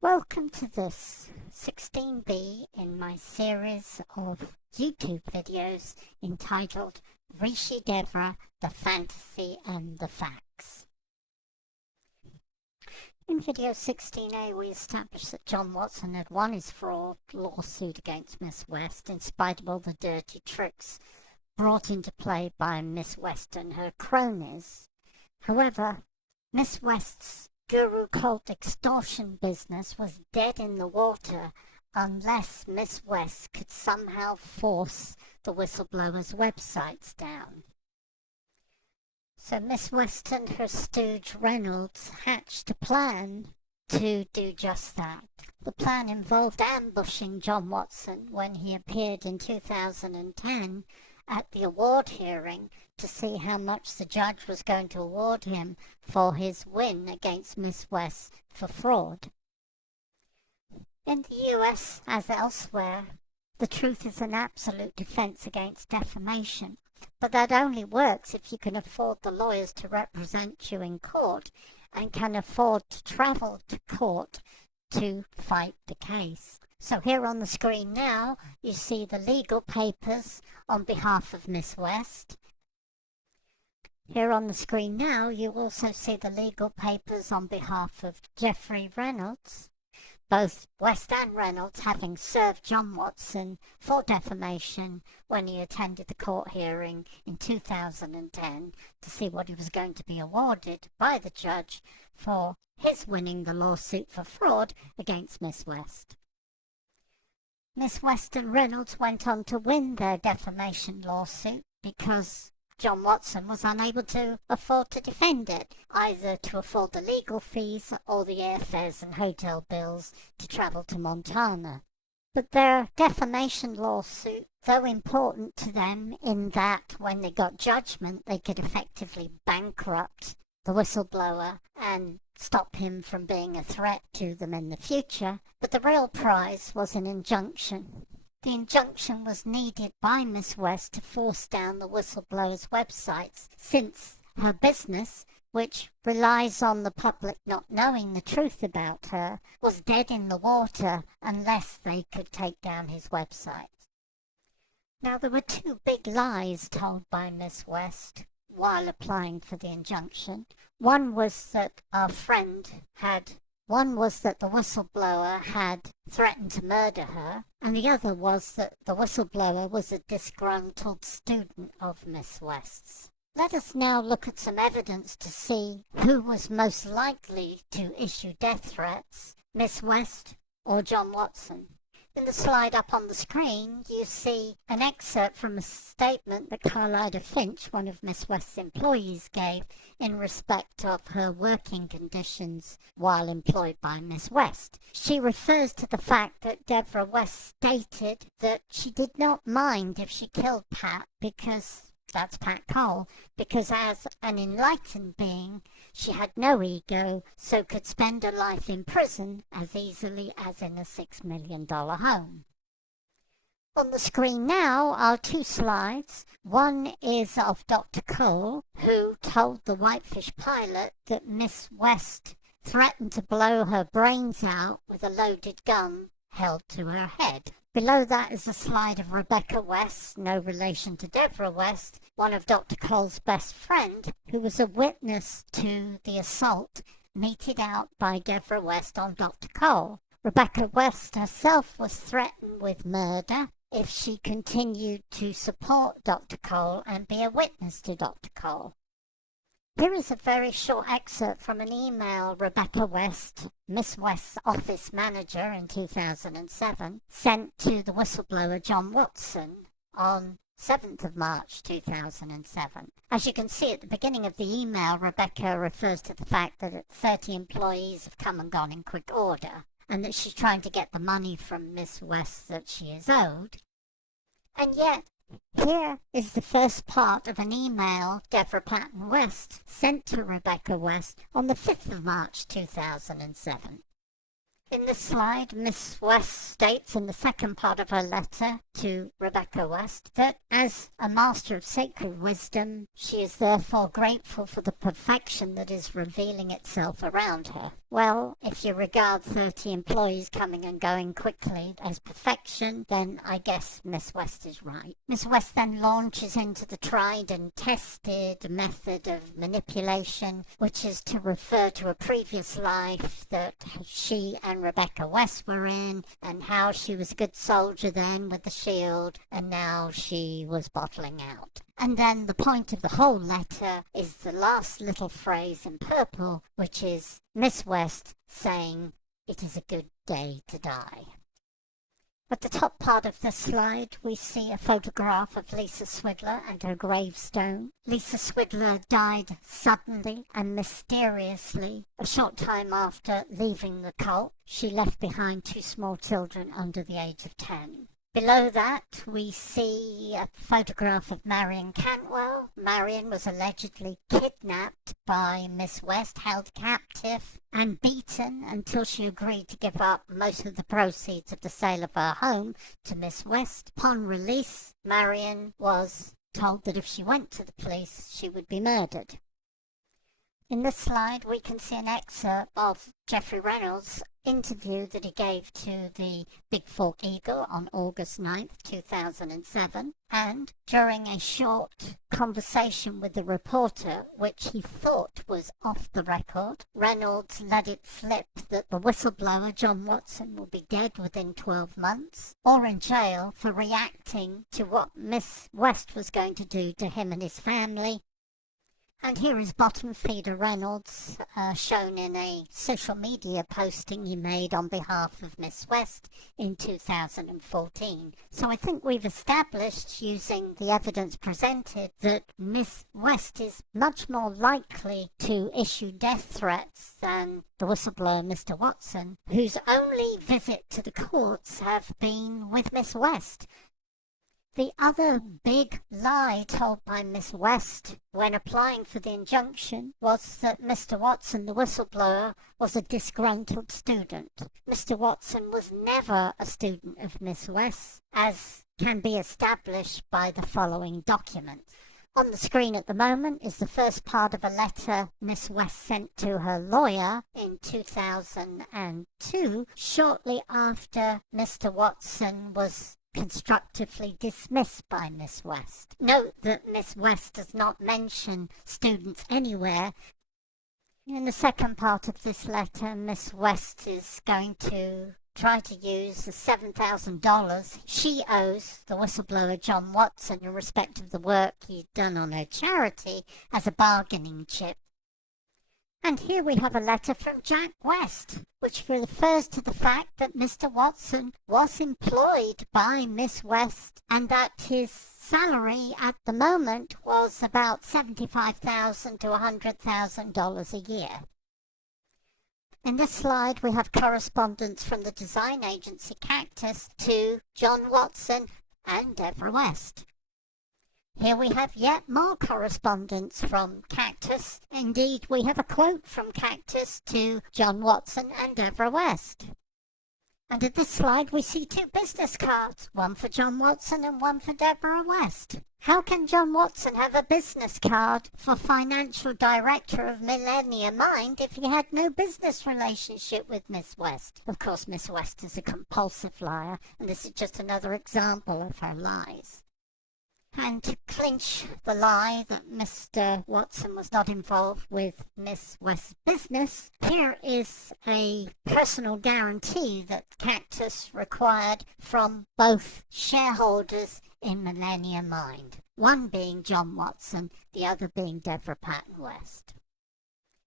Welcome to this 16B in my series of YouTube videos entitled Rishi Devra, The Fantasy and the Facts. In video 16A we established that John Watson had won his fraud lawsuit against Miss West in spite of all the dirty tricks brought into play by Miss West and her cronies. However, Miss West's guru cult extortion business was dead in the water unless Miss West could somehow force the whistleblower's websites down. So Miss West and her stooge Reynolds hatched a plan to do just that. The plan involved ambushing John Watson when he appeared in 2010 at the award hearing to see how much the judge was going to award him for his win against Miss West for fraud. In the US, as elsewhere, the truth is an absolute defense against defamation, but that only works if you can afford the lawyers to represent you in court and can afford to travel to court to fight the case. So here on the screen now, you see the legal papers on behalf of Miss West. Here on the screen now, you also see the legal papers on behalf of Jeffrey Reynolds, both West and Reynolds having served John Watson for defamation when he attended the court hearing in 2010 to see what he was going to be awarded by the judge for his winning the lawsuit for fraud against Miss West. Miss West and Reynolds went on to win their defamation lawsuit because John Watson was unable to afford to defend it, either to afford the legal fees or the airfares and hotel bills to travel to Montana. But their defamation lawsuit, though important to them in that when they got judgment they could effectively bankrupt the whistleblower and stop him from being a threat to them in the future, but the real prize was an injunction. The injunction was needed by Miss West to force down the whistleblower's websites, since her business, which relies on the public not knowing the truth about her, was dead in the water unless they could take down his websites. Now, there were two big lies told by Miss West while applying for the injunction. One was that the whistleblower had threatened to murder her, and the other was that the whistleblower was a disgruntled student of Miss West's. Let us now look at some evidence to see who was most likely to issue death threats, Miss West or John Watson. In the slide up on the screen, you see an excerpt from a statement that Carlida Finch, one of Miss West's employees, gave in respect of her working conditions while employed by Miss West. She refers to the fact that Devra West stated that she did not mind if she killed Pat that's Pat Cole, because as an enlightened being, she had no ego, so could spend her life in prison as easily as in a $6 million home. On the screen now are two slides. One is of Dr. Cole, who told the Whitefish pilot that Miss West threatened to blow her brains out with a loaded gun held to her head. Below that is a slide of Rebecca West, no relation to Devra West, one of Dr. Cole's best friend, who was a witness to the assault meted out by Devra West on Dr. Cole. Rebecca West herself was threatened with murder if she continued to support Dr. Cole and be a witness to Dr. Cole. Here is a very short excerpt from an email Rebecca West, Miss West's office manager in 2007, sent to the whistleblower John Watson on 7th of March 2007. As you can see at the beginning of the email, Rebecca refers to the fact that 30 employees have come and gone in quick order, and that she's trying to get the money from Miss West that she is owed. And yet, here is the first part of an email Devra Patton West sent to Rebecca West on the 5th of March 2007. In this slide, Miss West states in the second part of her letter to Rebecca West that as a master of sacred wisdom, she is therefore grateful for the perfection that is revealing itself around her. Well, if you regard 30 employees coming and going quickly as perfection, then I guess Miss West is right. Miss West then launches into the tried and tested method of manipulation, which is to refer to a previous life that she and Rebecca West were in, and how she was a good soldier then with the shield, and now she was bottling out. And then the point of the whole letter is the last little phrase in purple, which is Miss West saying, "It is a good day to die." At the top part of the slide, we see a photograph of Lisa Swidler and her gravestone. Lisa Swidler died suddenly and mysteriously a short time after leaving the cult. She left behind 2 small children under the age of 10. Below that, we see a photograph of Marion Cantwell. Marion was allegedly kidnapped by Miss West, held captive, and beaten until she agreed to give up most of the proceeds of the sale of her home to Miss West. Upon release, Marion was told that if she went to the police, she would be murdered. In this slide, we can see an excerpt of Jeffrey Reynolds' interview that he gave to the Big Fork Eagle on August 9th, 2007, and during a short conversation with the reporter, which he thought was off the record, Reynolds let it slip that the whistleblower, John Watson, will be dead within 12 months, or in jail for reacting to what Miss West was going to do to him and his family. And here is bottom feeder Reynolds, shown in a social media posting he made on behalf of Miss West in 2014. So I think we've established, using the evidence presented, that Miss West is much more likely to issue death threats than the whistleblower Mr. Watson, whose only visit to the courts have been with Miss West. The other big lie told by Miss West when applying for the injunction was that Mr. Watson, the whistleblower, was a disgruntled student. Mr. Watson was never a student of Miss West, as can be established by the following documents. On the screen at the moment is the first part of a letter Miss West sent to her lawyer in 2002, shortly after Mr. Watson was constructively dismissed by Miss West. Note that Miss West does not mention students anywhere. In the second part of this letter, Miss West is going to try to use the $7,000 she owes the whistleblower John Watson in respect of the work he'd done on her charity as a bargaining chip. And here we have a letter from Jack West, which refers to the fact that Mr. Watson was employed by Miss West and that his salary at the moment was about $75,000 to $100,000 a year. In this slide, we have correspondence from the design agency Cactus to John Watson and Devra West. Here we have yet more correspondence from Cactus. Indeed, we have a quote from Cactus to John Watson and Devra West. And in this slide, we see 2 business cards, one for John Watson and one for Devra West. How can John Watson have a business card for financial director of Millennium Mind if he had no business relationship with Miss West? Of course, Miss West is a compulsive liar, and this is just another example of her lies. And to clinch the lie that Mr. Watson was not involved with Miss West's business, here is a personal guarantee that Cactus required from both shareholders in Millennium Mind, one being John Watson, the other being Devra Patton West.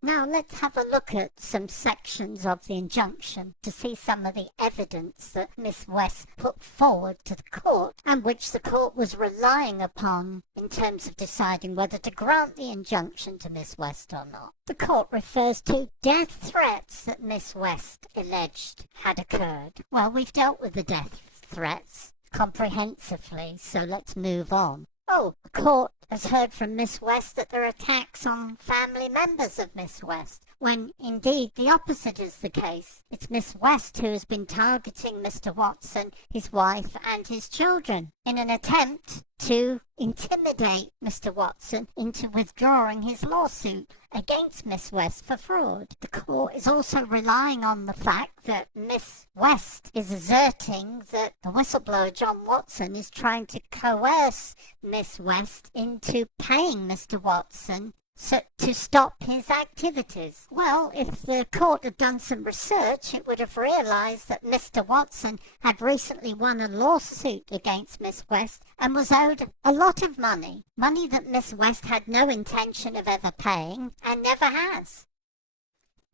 Now let's have a look at some sections of the injunction to see some of the evidence that Miss West put forward to the court and which the court was relying upon in terms of deciding whether to grant the injunction to Miss West or not. The court refers to death threats that Miss West alleged had occurred. Well, we've dealt with the death threats comprehensively, so let's move on. Oh, the court has heard from Miss West that there are attacks on family members of Miss West. when indeed the opposite is the case. It's Miss West who has been targeting Mr. Watson, his wife, and his children in an attempt to intimidate Mr. Watson into withdrawing his lawsuit against Miss West for fraud. The court is also relying on the fact that Miss West is asserting that the whistleblower John Watson is trying to coerce Miss West into paying Mr. Watson to stop his activities. Well, if the court had done some research, it would have realised that Mr. Watson had recently won a lawsuit against Miss West and was owed a lot of money. Money that Miss West had no intention of ever paying and never has.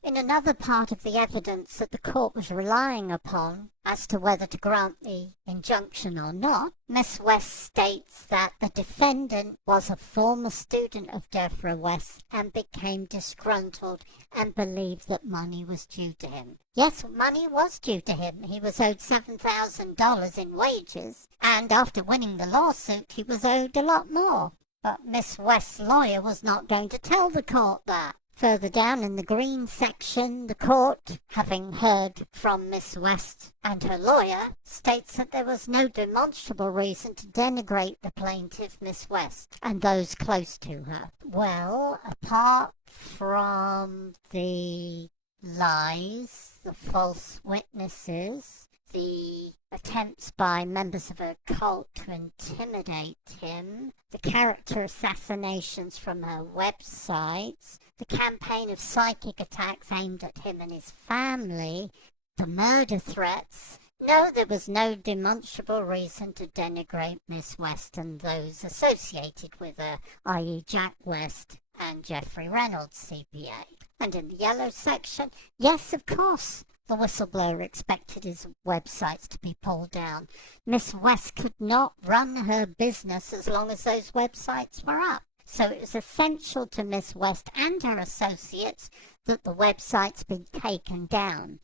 In another part of the evidence that the court was relying upon as to whether to grant the injunction or not, Miss West states that the defendant was a former student of Devra West and became disgruntled and believed that money was due to him. Yes, money was due to him. He was owed $7,000 in wages, and after winning the lawsuit, he was owed a lot more. But Miss West's lawyer was not going to tell the court that. Further down in the green section, the court, having heard from Miss West and her lawyer, states that there was no demonstrable reason to denigrate the plaintiff, Miss West, and those close to her. Well, apart from the lies, the false witnesses, the attempts by members of her cult to intimidate him, the character assassinations from her websites, the campaign of psychic attacks aimed at him and his family, the murder threats. No, there was no demonstrable reason to denigrate Miss West and those associated with her, i.e. Jack West and Jeffrey Reynolds, CPA. And in the yellow section, yes, of course, the whistleblower expected his websites to be pulled down. Miss West could not run her business as long as those websites were up. So it was essential to Miss West and her associates that the websites be taken down.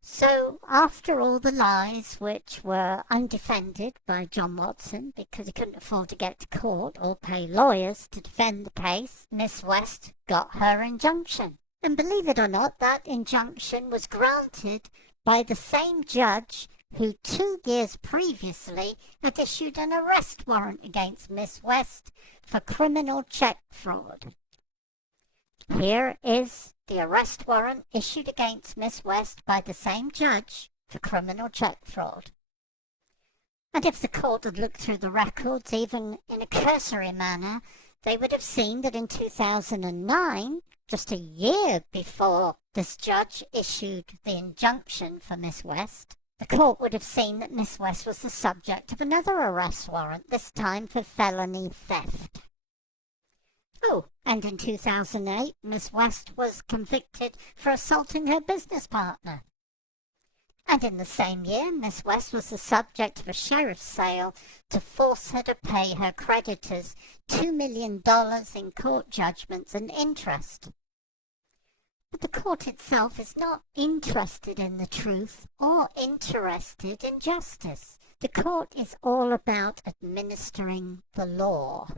So after all the lies, which were undefended by John Watson because he couldn't afford to get to court or pay lawyers to defend the case, Miss West got her injunction. And believe it or not, that injunction was granted by the same judge who 2 years previously had issued an arrest warrant against Miss West for criminal check fraud. Here is the arrest warrant issued against Miss West by the same judge for criminal check fraud. And if the court had looked through the records, even in a cursory manner, they would have seen that in 2009, just a year before this judge issued the injunction for Miss West, the court would have seen that Miss West was the subject of another arrest warrant, this time for felony theft. Oh, and in 2008, Miss West was convicted for assaulting her business partner. And in the same year, Miss West was the subject of a sheriff's sale to force her to pay her creditors $2 million in court judgments and interest. But the court itself is not interested in the truth or interested in justice. The court is all about administering the law.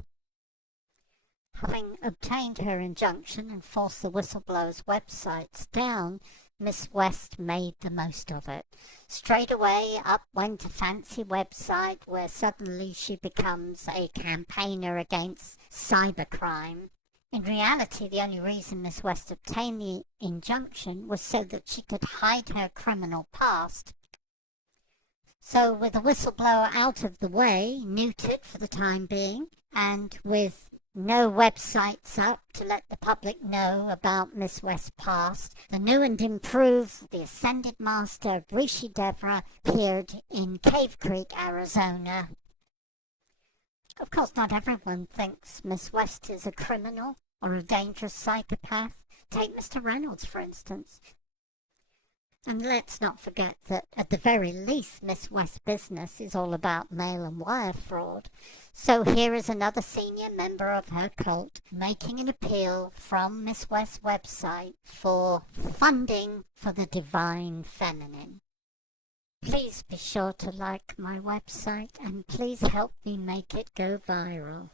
Having obtained her injunction and forced the whistleblower's websites down, Miss West made the most of it. Straight away up went a fancy website where suddenly she becomes a campaigner against cybercrime. In reality, the only reason Miss West obtained the injunction was so that she could hide her criminal past. So with the whistleblower out of the way, neutered for the time being, and with no websites up to let the public know about Miss West's past, the new and improved, the Ascended Master Rishi Devra appeared in Cave Creek, Arizona. Of course, not everyone thinks Miss West is a criminal or a dangerous psychopath. Take Mr. Reynolds, for instance. And let's not forget that, at the very least, Miss West's business is all about mail and wire fraud. So here is another senior member of her cult making an appeal from Miss West's website for funding for the divine feminine. Please be sure to like my website and please help me make it go viral.